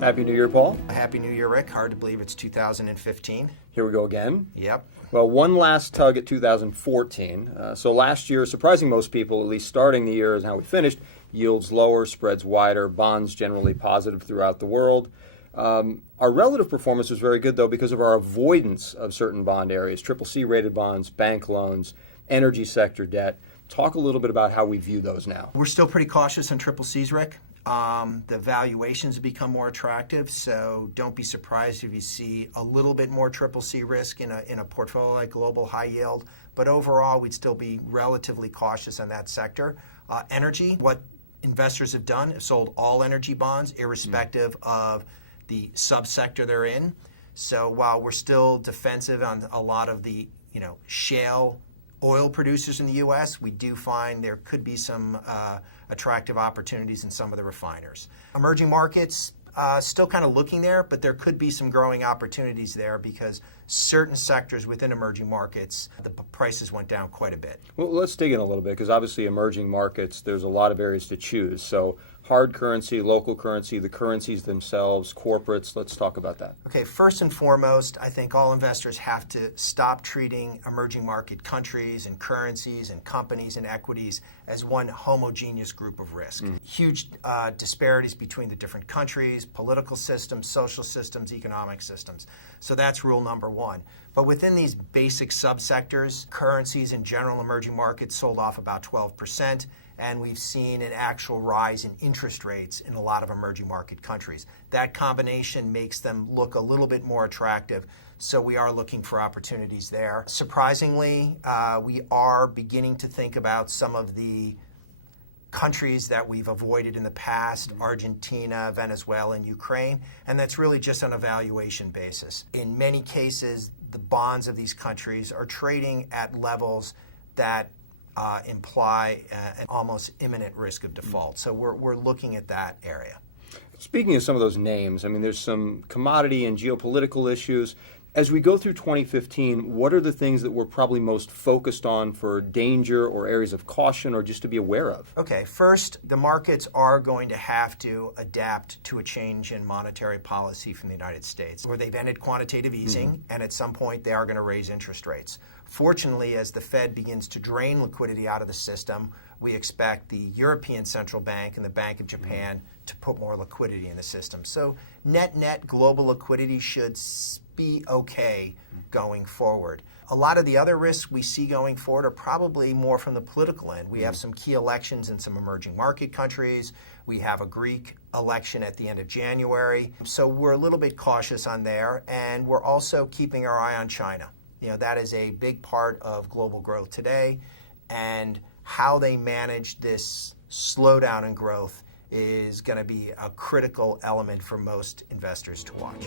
Happy New Year, Paul. Happy New Year, Rick. Hard to believe it's 2015. Here we go again. Yep. Well, one last tug at 2014. So last year, surprising most people, at least starting the year is how we finished, yields lower, spreads wider, bonds generally positive throughout the world. Our relative performance was very good, though, because of our avoidance of certain bond areas, CCC rated bonds, bank loans, energy sector debt. Talk a little bit about how we view those now. We're still pretty cautious on CCCs, Rick. The valuations have become more attractive, so don't be surprised if you see a little bit more CCC risk in a portfolio like global high yield. But overall, we'd still be relatively cautious on that sector. Energy, what investors have done is sold all energy bonds, irrespective of the subsector they're in. So while we're still defensive on a lot of the shale oil producers in the U.S., we do find there could be some attractive opportunities in some of the refiners. Emerging markets, still kind of looking there, but there could be some growing opportunities there because certain sectors within emerging markets, the prices went down quite a bit. Well, let's dig in a little bit because obviously emerging markets, there's a lot of areas to choose. So hard currency, local currency, the currencies themselves, corporates, let's talk about that. Okay, first and foremost, I think all investors have to stop treating emerging market countries and currencies and companies and equities as one homogeneous group of risk. Huge disparities between the different countries, political systems, social systems, economic systems. So that's rule number one. But within these basic subsectors, currencies in general emerging markets sold off about 12%, and we've seen an actual rise in interest rates in a lot of emerging market countries. That combination makes them look a little bit more attractive, so we are looking for opportunities there. Surprisingly, we are beginning to think about some of the countries that we've avoided in the past, Argentina, Venezuela, and Ukraine, and that's really just on a valuation basis. In many cases, the bonds of these countries are trading at levels that imply an almost imminent risk of default. So we're looking at that area. Speaking of some of those names, I mean, there's some commodity and geopolitical issues. As we go through 2015, what are the things that we're probably most focused on for danger or areas of caution or just to be aware of? Okay, first, the markets are going to have to adapt to a change in monetary policy from the United States, where they've ended quantitative easing, and at some point they are going to raise interest rates. Fortunately, as the Fed begins to drain liquidity out of the system, we expect the European Central Bank and the Bank of Japan to put more liquidity in the system. So net global liquidity should be okay going forward. A lot of the other risks we see going forward are probably more from the political end. We have some key elections in some emerging market countries. We have a Greek election at the end of January. So we're a little bit cautious on there, and we're also keeping our eye on China. That is a big part of global growth today, and how they manage this slowdown in growth is going to be a critical element for most investors to watch.